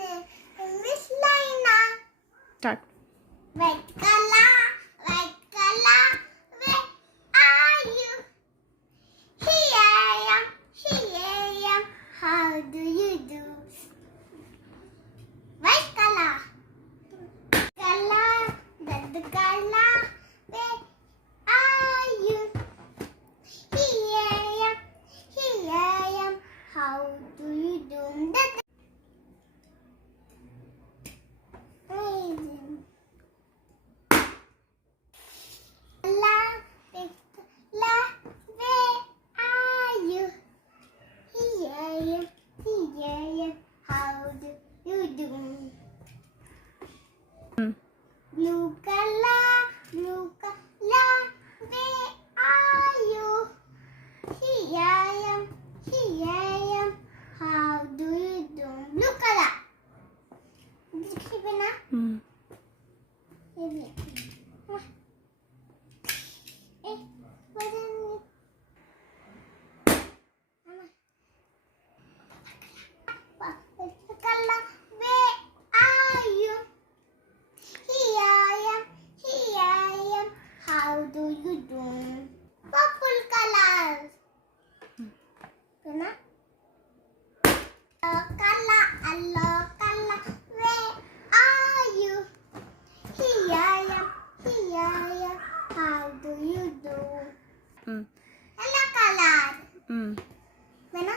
Miss Lina. Start. Red color, where are you? Here I am. How do you do? White color, red color, where are you? Here I am. How do you do? Amazing. Where are you? Here I am. How do you do? Blue color, where are you? Here I am. How do you do? Blue color. Mm. Where are you? Here I am. How do you do? Purple color. Yellow color. Where are you? Here I am. How do you do? Mm. Yellow color. Mm. Mana?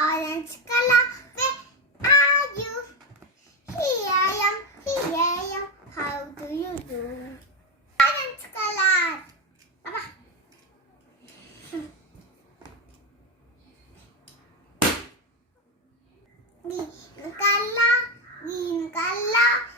Orange color. Where are you? Here I am. How do you do? Orange color. Apa? Green color.